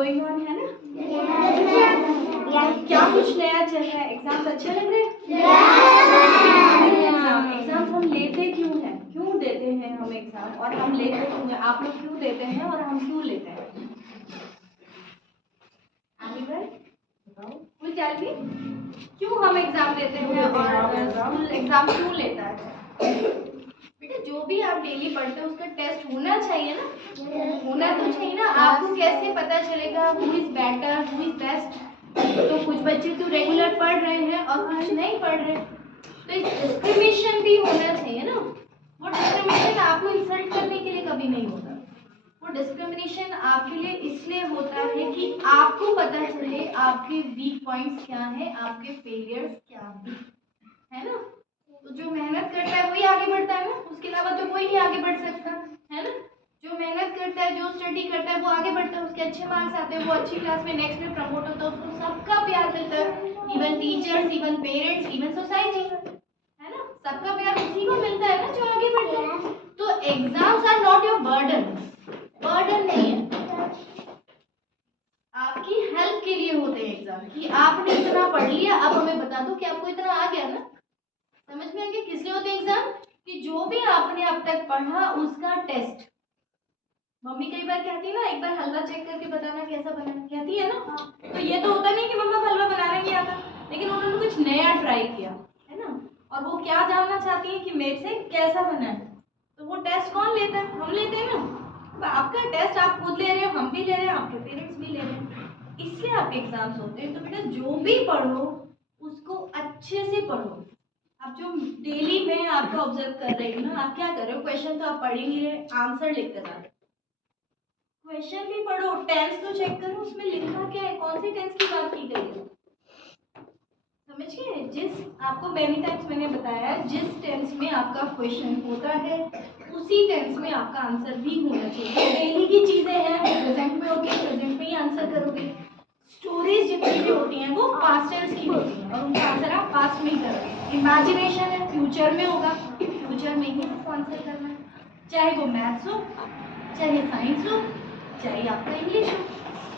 Going on, है ना? क्या कुछ नया चल रहा है? एग्जाम्स अच्छे लग रहे हैं? एग्जाम्स हम लेते क्यों हैं? क्यों देते हैं हम एग्जाम, और हम लेते क्यों हैं? आप लोग क्यों देते हैं और हम क्यों लेते हैं? कोई टेल मी, क्यों हम एग्जाम देते हैं और स्कूल एग्जाम क्यों लेता है? बेटा जो भी आप डेली पढ़ते हो उसका टेस्ट होना चाहिए ना, होना तो चाहिए ना। आपको कैसे पता चलेगा who is better, who is best? तो कुछ बच्चे तो रेगुलर पढ़ रहे हैं और कुछ नहीं पढ़ रहे, तो एक डिस्क्रिमिनेशन भी होना चाहिए ना। वो डिस्क्रिमिनेशन आपको इंसल्ट करने के लिए कभी नहीं होता, वो डिस्क्रिमिनेशन आपके लिए इसलिए होता है कि आपको पता चले आपके वीक पॉइंट्स क्या है, आपके फेलियर्स क्या है ना। तो जो मेहनत करता है वही आगे बढ़ता है ना, उसके अलावा तो कोई नहीं आगे बढ़ सकता, है ना। जो मेहनत करता है, जो स्टडी करता है वो आगे बढ़ता है, उसके अच्छे मार्क्स आते हैं, वो अच्छी क्लास में नेक्स्ट में प्रमोट होता है, उसको सबका प्यार मिलता है, even teachers, even parents, even society, है ना। सबका प्यार उसी को मिलता है ना जो आगे बढ़ता है। तो exams are not your burden, burden नहीं है, आपकी हेल्प के लिए होते हैं एग्जाम, कि आपने इतना पढ़ लिया, अब हमें बता दो कि आपको इतना आ गया ना। समझ में आ गया किस लिए होते हैं एग्जाम? कि जो भी आपने अब तक पढ़ा उसका टेस्ट। मम्मी कई बार कहती है ना, एक बार हलवा चेक करके बताना कैसा बना, कहती है ना। तो ये तो होता नहीं कि मम्मा हलवा बनाना नहीं आता, लेकिन उन्होंने कुछ नया ट्राई किया, है ना। और वो क्या जानना चाहती है कि मेरे से कैसा बना है। तो वो टेस्ट कौन लेता है? हम लेते हैं ना। तो आपका टेस्ट आप खुद ले रहे हो, हम भी ले रहे हैं, आपके पेरेंट्स भी ले रहे हैं, इसलिए आपके एग्जाम्स होते हैं। तो बेटा जो भी पढ़ो उसको अच्छे से पढ़ो। आप जो डेली में आपका ऑब्जर्व कर रही हो ना, आप क्या कर रहे हो? क्वेश्चन तो आप पढ़ ही नहीं रहे, आंसर लिखते जा रहे। क्वेश्चन भी पढ़ो, टेंस तो चेक करो उसमें लिखा क्या है, कौन सी टेंस की बात की गई है। समझिए, जिस आपको मेनी टाइम्स मैंने बताया, जिस टेंस में आपका क्वेश्चन होता है उसी टेंस में आपका आंसर भी होना चाहिए। डेली की चीजें हैं, प्रेजेंट में होती है, प्रेजेंट में ही आंसर करोगे। स्टोरीज जितनी भी होती हैं वो पास्ट टेंस की होती हैं और उनका आंसर आप पास्ट में ही करोगे। इमेजिनेशन है, फ्यूचर में होगा, फ्यूचर में ही आपको आंसर करना है, चाहे वो मैथ्स हो, चाहे साइंस हो, चाहे आपका इंग्लिश हो,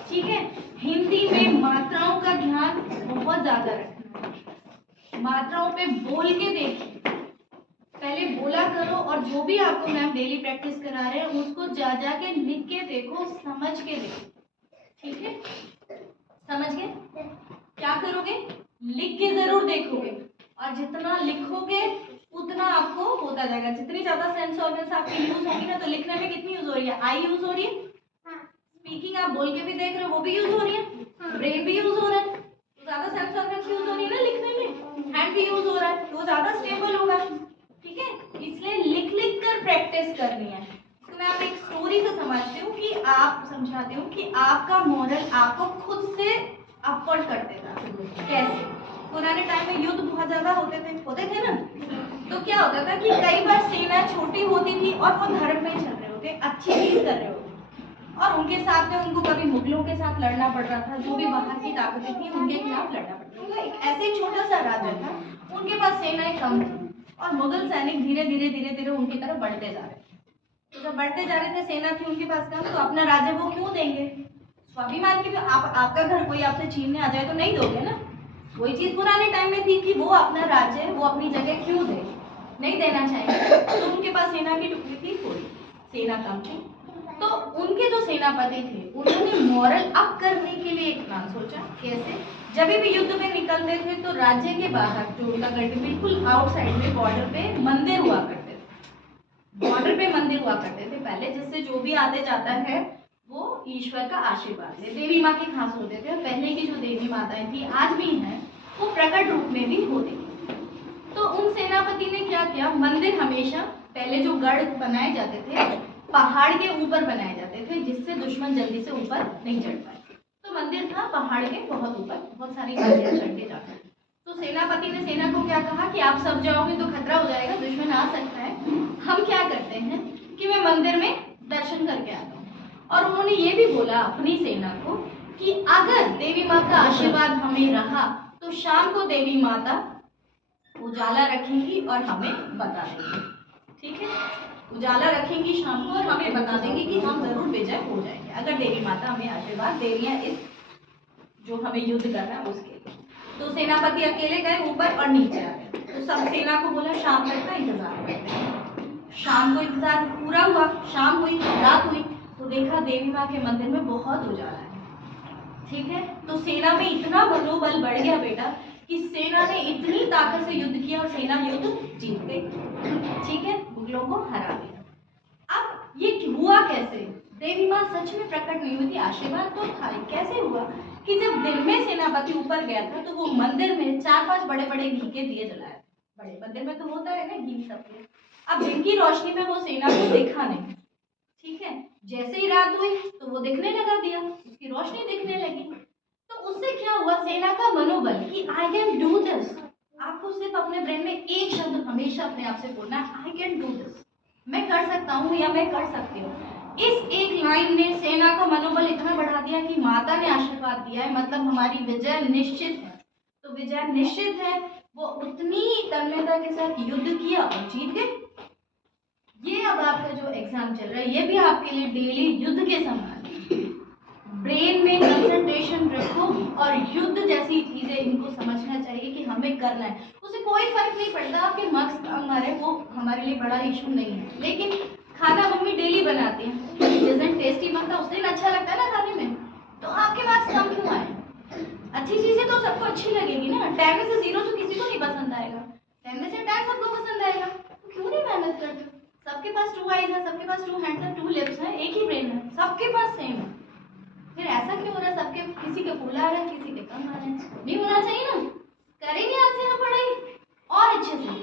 ठीक है। हिंदी में मात्राओं का ध्यान बहुत ज्यादा रखना है, मात्राओं पे बोल के देखिए, पहले बोला करो, और जो भी आपको मैम डेली प्रैक्टिस करा रहे हैं उसको जा जा के लिख के देखो, समझ के देखो, ठीक है। समझ गए? क्या करोगे? लिख के जरूर देखोगे, और जितना लिखोगे उतना आपको होता जाएगा। जितनी ज्यादा सेंस ऑर्गन्स आपकी यूज होगी ना, तो लिखने में कितनी यूज हो रही है? आई यूज हो रही है, स्पीकिंग आप बोल के भी देख रहे हो वो भी यूज हो रही है, ब्रेन भी यूज हो रहा है, तो ज्यादा सेंस ऑर्गन्स यूज हो रही है ना लिखने में। हैंड भी यूज हो रहा है, तो वो ज्यादा स्टेबल होगा, ठीक है। इसलिए लिख लिख कर प्रैक्टिस करनी है। तो मैं आप एक स्टोरी से समझती हूँ कि आप समझाती हूँ कि आपका मॉरल आपको खुद से अपवर्ड कर देगा। कैसे? पुराने टाइम में युद्ध बहुत ज्यादा होते थे ना। तो क्या होता था कि कई बार सेना छोटी होती थी और वो धर्म में चल रहे होते, अच्छी चीज कर रहे होते, और उनके साथ में उनको कभी मुगलों के साथ लड़ना पड़ रहा था, जो भी बाहर की ताकतें थी उनके खिलाफ लड़ना पड़ रहा था। एक ऐसे छोटा सा राज्य था, उनके पास सेनाएं कम थी, और मुगल सैनिक धीरे धीरे उनकी तरफ बढ़ते जा रहे थे। तो जब बढ़ते जा रहे थे, सेना थी उनके पास कम, तो अपना राज्य वो क्यों देंगे? स्वाभिमान की, आपका घर कोई आपसे छीनने आ जाए तो नहीं दोगे ना। वही चीज पुराने टाइम में थी कि वो अपना राज्य, वो अपनी जगह क्यों दे, नहीं देना चाहिए। तो उनके पास सेना की टुकड़ी थी थोड़ी, सेना कम थी, तो उनके जो सेनापति थे उन्होंने मॉरल अप करने के लिए एक प्लान सोचा। कैसे? जब भी युद्ध में निकलते थे तो राज्य के बाहर, जो उनका गढ़ बिल्कुल आउटसाइड में बॉर्डर पे मंदिर हुआ करते थे, बॉर्डर पे मंदिर हुआ करते थे पहले, जिससे जो भी आते जाता है वो ईश्वर का आशीर्वाद ले। देवी माँ के खास होते थे, और पहले की जो देवी माताएं थी आज भी हैं, वो प्रकट रूप में भी होती थी। तो उन सेनापति ने क्या किया, मंदिर हमेशा पहले जो गढ़ बनाए जाते थे पहाड़ के ऊपर बनाए जाते थे, जिससे दुश्मन जल्दी से ऊपर नहीं चढ़ पाए। तो मंदिर था पहाड़ के बहुत ऊपर, बहुत सारी गाड़ियां चढ़ के जाते। तो सेनापति ने सेना को क्या कहा कि आप सब जाओगे तो खतरा हो जाएगा, दुश्मन आ सकता है, हम क्या करते हैं कि मैं मंदिर में दर्शन करके आता हूँ। और उन्होंने ये भी बोला अपनी सेना को कि अगर देवी माँ का आशीर्वाद हमें रहा तो शाम को देवी माता उजाला रखेंगी और हमें बता देंगी, ठीक है। उजाला रखेंगी शाम को और हमें बता देंगे कि हम जरूर विजय हो जाएंगे, अगर देवी माता हमें आशीर्वाद दे रही है इस जो हमें युद्ध करना है उसके लिए। तो सेनापति अकेले गए ऊपर और नीचे आ गए, तो सब सेना को बोला शाम तक का इंतजार करते हैं। शाम को इंतजार पूरा हुआ, शाम हुई, रात हुई, तो देखा देवी माँ के मंदिर में बहुत उजाला है। ठीक है, तो सेना में इतना मनोबल बढ़ गया बेटा कि सेना ने इतनी ताकत से युद्ध किया और सेना युद्ध जीत गई। ठीक है, मुगलों को हरा दिया। अब ये हुआ कैसे? देवी माँ सच में प्रकट नहीं हुई थी, आशीर्वाद तो था। कैसे हुआ कि जब दिन में सेनापति ऊपर गया था तो वो मंदिर में 4-5 बड़े बड़े घी के दिए जलाए। बड़े मंदिर में तो होता है ना घी सबके। अब दिन की रोशनी में वो सेना को देखा नहीं। ठीक है, जैसे ही रात हुई तो वो दिखने लगा, दिया उसकी रोशनी दिखने लगी। तो उससे क्या हुआ, सेना का मनोबल कि आई कैन डू दिस। आपको सिर्फ अपने ब्रेन में एक शब्द हमेशा अपने आप से बोलना है, आई कैन डू दिस, मैं कर सकता हूँ या मैं कर सकती हूँ। इस एक लाइन ने सेना का मनोबल इतना बढ़ा दिया कि माता ने आशीर्वाद दिया है, मतलब हमारी विजय निश्चित है। तो विजय निश्चित है, वो उतनी तन्मयता के साथ युद्ध किया और जीत गए। ये अब आपका जो एग्जाम चल रहा है ये भी आपके लिए डेली युद्ध के समान है। ब्रेन में कंसंट्रेशन रखो और युद्ध जैसी चीजें इनको समझना चाहिए कि हमें करना है। उसे कोई फर्क नहीं पड़ता आपके मार्क्स कम आ रहे, वो हमारे लिए बड़ा इशू नहीं है। लेकिन खाना मम्मी डेली बनाती है, जिस दिन टेस्टी बनता है उस दिन अच्छा लगता है ना खाने में, तो आपके मार्क्स कम क्यों आए? अच्छी चीजें तो सबको अच्छी लगेगी ना। 10 में से 0 तो किसी को नहीं पसंद आएगा, 10 में से 10 सबको पसंद आएगा। तो क्यों नहीं मेहनत करते? सबके पास 2 आईज है, सबके पास 2 हैंड्स है, 2 लिप्स है, एक ही ब्रेन है, सबके पास सेम है। फिर ऐसा क्यों हो रहा है? सबके किसी के फूल आ रहा है, किसी के कम आ रहे हैं। नहीं होना चाहिए ना। करेंगे आज से हम पढ़ाई और अच्छे से,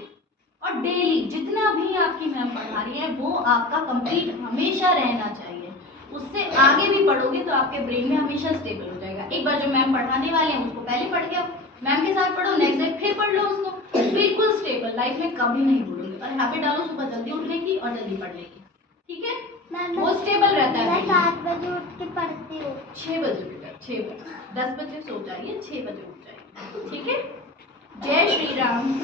और डेली जितना भी आपकी मैम पढ़ा रही है वो आपका कंप्लीट हमेशा रहना चाहिए। उससे आगे भी पढ़ोगे तो आपके ब्रेन में हमेशा स्टेबल हो जाएगा। एक बार जो मैम पढ़ाने वाले हैं उसको पहले पढ़ के मैम के साथ पढ़ो, नेक्स्ट डे फिर पढ़ लो उसको, बिल्कुल स्टेबल। लाइफ में कभी नहीं भूलोगे। और हैबिट डालो सुबह जल्दी उठने की और जल्दी पढ़ने की। ठीक है, वो स्टेबल रहता है। 7 बजे उठ के पढ़ती हूँ। 6 बजे बेटा, 6 बजे, 10 बजे सो जाइए, 6 बजे उठ जाइए। ठीक है, जय श्री राम।